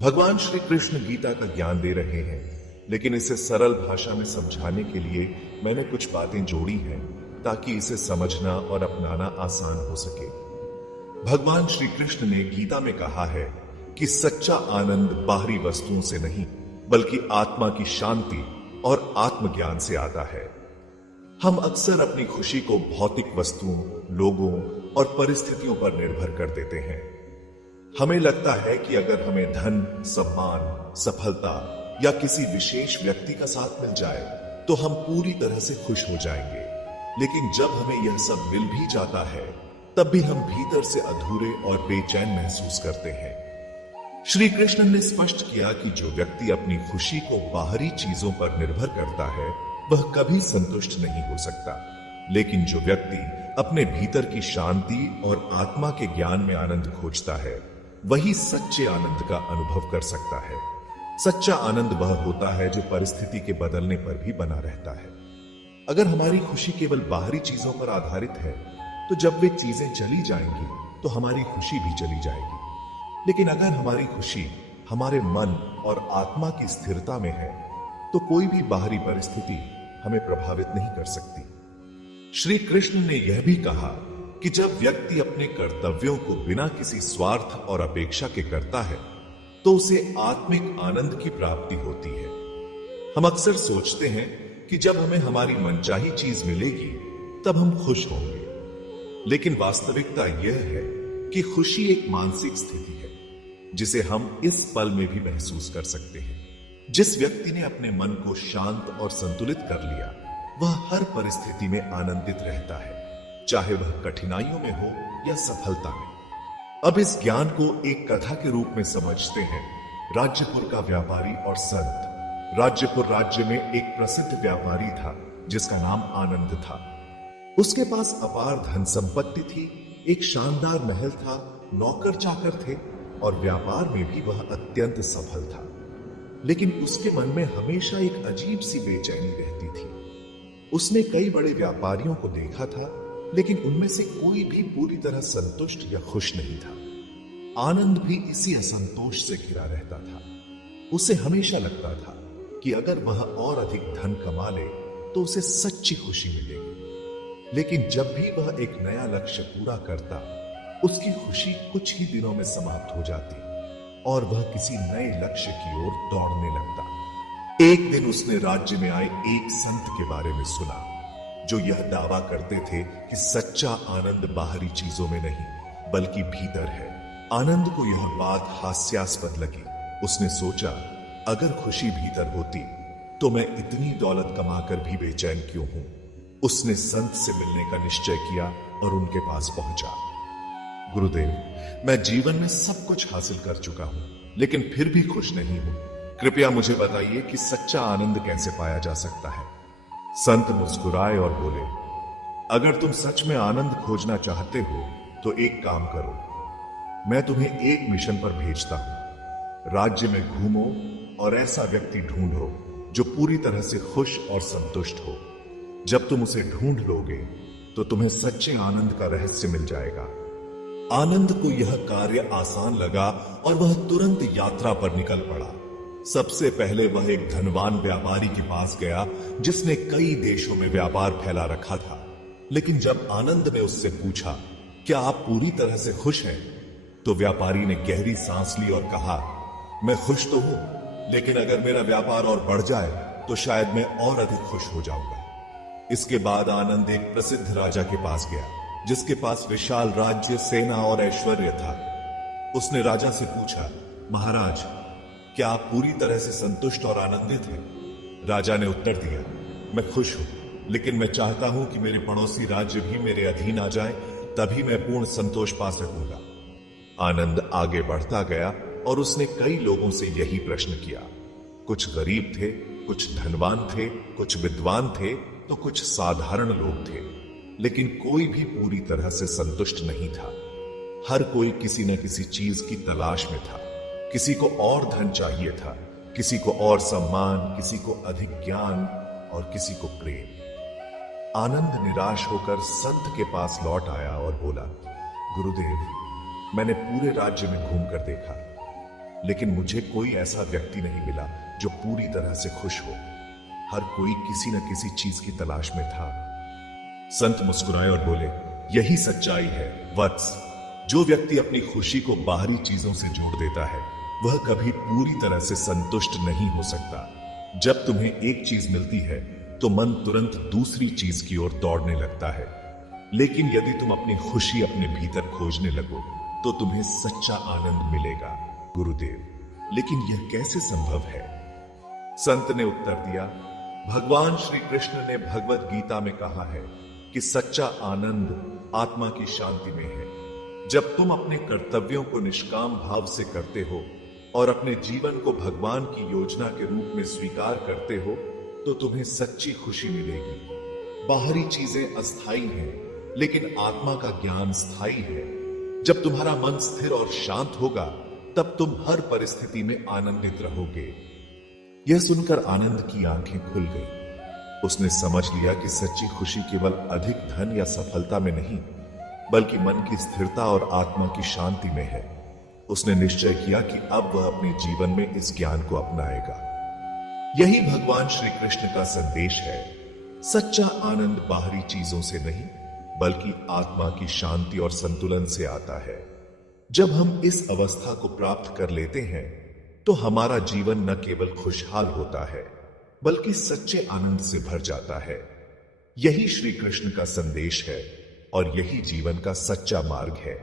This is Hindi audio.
भगवान श्री कृष्ण गीता का ज्ञान दे रहे हैं, लेकिन इसे सरल भाषा में समझाने के लिए मैंने कुछ बातें जोड़ी हैं ताकि इसे समझना और अपनाना आसान हो सके। भगवान श्री कृष्ण ने गीता में कहा है कि सच्चा आनंद बाहरी वस्तुओं से नहीं बल्कि आत्मा की शांति और आत्मज्ञान से आता है। हम अक्सर अपनी खुशी को भौतिक वस्तुओं, लोगों और परिस्थितियों पर निर्भर कर देते हैं। हमें लगता है कि अगर हमें धन, सम्मान, सफलता या किसी विशेष व्यक्ति का साथ मिल जाए तो हम पूरी तरह से खुश हो जाएंगे। लेकिन जब हमें यह सब मिल भी जाता है तब भी हम भीतर से अधूरे और बेचैन महसूस करते हैं। श्री कृष्ण ने स्पष्ट किया कि जो व्यक्ति अपनी खुशी को बाहरी चीजों पर निर्भर करता है वह कभी संतुष्ट नहीं हो सकता, लेकिन जो व्यक्ति अपने भीतर की शांति और आत्मा के ज्ञान में आनंद खोजता है वही सच्चे आनंद का अनुभव कर सकता है। सच्चा आनंद वह होता है जो परिस्थिति के बदलने पर भी बना रहता है। अगर हमारी खुशी केवल बाहरी चीजों पर आधारित है तो जब वे चीजें चली जाएंगी तो हमारी खुशी भी चली जाएगी। लेकिन अगर हमारी खुशी हमारे मन और आत्मा की स्थिरता में है तो कोई भी बाहरी परिस्थिति हमें प्रभावित नहीं कर सकती। श्री कृष्ण ने यह भी कहा कि जब व्यक्ति अपने कर्तव्यों को बिना किसी स्वार्थ और अपेक्षा के करता है तो उसे आत्मिक आनंद की प्राप्ति होती है। हम अक्सर सोचते हैं कि जब हमें हमारी मनचाही चीज मिलेगी तब हम खुश होंगे, लेकिन वास्तविकता यह है कि खुशी एक मानसिक स्थिति है जिसे हम इस पल में भी महसूस कर सकते हैं। जिस व्यक्ति ने अपने मन को शांत और संतुलित कर लिया वह हर परिस्थिति में आनंदित रहता है, चाहे वह कठिनाइयों में हो या सफलता में। अब इस ज्ञान को एक कथा के रूप में समझते हैं। राज्यपुर का व्यापारी और संत। राज्यपुर राज्य में एक प्रसिद्ध व्यापारी था जिसका नाम आनंद था। उसके पास अपार धन संपत्ति थी, एक शानदार महल था, नौकर चाकर थे और व्यापार में भी वह अत्यंत सफल था। लेकिन उसके मन में हमेशा एक अजीब सी बेचैनी रहती थी। उसने कई बड़े व्यापारियों को देखा था, लेकिन उनमें से कोई भी पूरी तरह संतुष्ट या खुश नहीं था। आनंद भी इसी असंतोष से घिरा रहता था। उसे हमेशा लगता था कि अगर वह और अधिक धन कमा ले तो उसे सच्ची खुशी मिलेगी। लेकिन जब भी वह एक नया लक्ष्य पूरा करता, उसकी खुशी कुछ ही दिनों में समाप्त हो जाती और वह किसी नए लक्ष्य की ओर दौड़ने लगता। एक दिन उसने राज्य में आए एक संत के बारे में सुना जो यह दावा करते थे कि सच्चा आनंद बाहरी चीजों में नहीं बल्कि भीतर है। आनंद को यह बात हास्यास्पद लगी। उसने सोचा, अगर खुशी भीतर होती तो मैं इतनी दौलत कमाकर भी बेचैन क्यों हूं। उसने संत से मिलने का निश्चय किया और उनके पास पहुंचा। गुरुदेव, मैं जीवन में सब कुछ हासिल कर चुका हूं, लेकिन फिर भी खुश नहीं हूं। कृपया मुझे बताइए कि सच्चा आनंद कैसे पाया जा सकता है। संत मुस्कुराए और बोले, अगर तुम सच में आनंद खोजना चाहते हो तो एक काम करो, मैं तुम्हें एक मिशन पर भेजता हूं। राज्य में घूमो और ऐसा व्यक्ति ढूंढो जो पूरी तरह से खुश और संतुष्ट हो। जब तुम उसे ढूंढ लोगे तो तुम्हें सच्चे आनंद का रहस्य मिल जाएगा। आनंद को यह कार्य आसान लगा और वह तुरंत यात्रा पर निकल पड़ा। सबसे पहले वह एक धनवान व्यापारी के पास गया जिसने कई देशों में व्यापार फैला रखा था। लेकिन जब आनंद ने उससे पूछा, क्या आप पूरी तरह से खुश हैं, तो व्यापारी ने गहरी सांस ली और कहा, मैं खुश तो हूं, लेकिन अगर मेरा व्यापार और बढ़ जाए तो शायद मैं और अधिक खुश हो जाऊंगा। इसके बाद आनंद एक प्रसिद्ध राजा के पास गया जिसके पास विशाल राज्य, सेना और ऐश्वर्य था। उसने राजा से पूछा, महाराज, क्या आप पूरी तरह से संतुष्ट और आनंदित हैं? राजा ने उत्तर दिया, मैं खुश हूं, लेकिन मैं चाहता हूं कि मेरे पड़ोसी राज्य भी मेरे अधीन आ जाए, तभी मैं पूर्ण संतोष पा सकूंगा। आनंद आगे बढ़ता गया और उसने कई लोगों से यही प्रश्न किया। कुछ गरीब थे, कुछ धनवान थे, कुछ विद्वान थे तो कुछ साधारण लोग थे, लेकिन कोई भी पूरी तरह से संतुष्ट नहीं था। हर कोई किसी न किसी चीज की तलाश में था। किसी को और धन चाहिए था, किसी को और सम्मान, किसी को अधिक ज्ञान और किसी को प्रेम। आनंद निराश होकर संत के पास लौट आया और बोला, गुरुदेव, मैंने पूरे राज्य में घूमकर देखा, लेकिन मुझे कोई ऐसा व्यक्ति नहीं मिला जो पूरी तरह से खुश हो। हर कोई किसी न किसी चीज की तलाश में था। संत मुस्कुराए और बोले, यही सच्चाई है वत्स। जो व्यक्ति अपनी खुशी को बाहरी चीजों से जोड़ देता है वह कभी पूरी तरह से संतुष्ट नहीं हो सकता। जब तुम्हें एक चीज मिलती है तो मन तुरंत दूसरी चीज की ओर दौड़ने लगता है, लेकिन यदि तुम अपनी खुशी अपने भीतर खोजने लगो तो तुम्हें सच्चा आनंद मिलेगा। गुरुदेव, लेकिन यह कैसे संभव है? संत ने उत्तर दिया, भगवान श्री कृष्ण ने भगवत गीता में कहा है कि सच्चा आनंद आत्मा की शांति में है। जब तुम अपने कर्तव्यों को निष्काम भाव से करते हो और अपने जीवन को भगवान की योजना के रूप में स्वीकार करते हो तो तुम्हें सच्ची खुशी मिलेगी। बाहरी चीजें अस्थायी हैं, लेकिन आत्मा का ज्ञान स्थायी है। जब तुम्हारा मन स्थिर और शांत होगा तब तुम हर परिस्थिति में आनंदित रहोगे। यह सुनकर आनंद की आंखें खुल गई। उसने समझ लिया कि सच्ची खुशी केवल अधिक धन या सफलता में नहीं, बल्कि मन की स्थिरता और आत्मा की शांति में है। उसने निश्चय किया कि अब वह अपने जीवन में इस ज्ञान को अपनाएगा। यही भगवान श्री कृष्ण का संदेश है। सच्चा आनंद बाहरी चीजों से नहीं, बल्कि आत्मा की शांति और संतुलन से आता है। जब हम इस अवस्था को प्राप्त कर लेते हैं तो हमारा जीवन न केवल खुशहाल होता है, बल्कि सच्चे आनंद से भर जाता है। यही श्री कृष्ण का संदेश है और यही जीवन का सच्चा मार्ग है।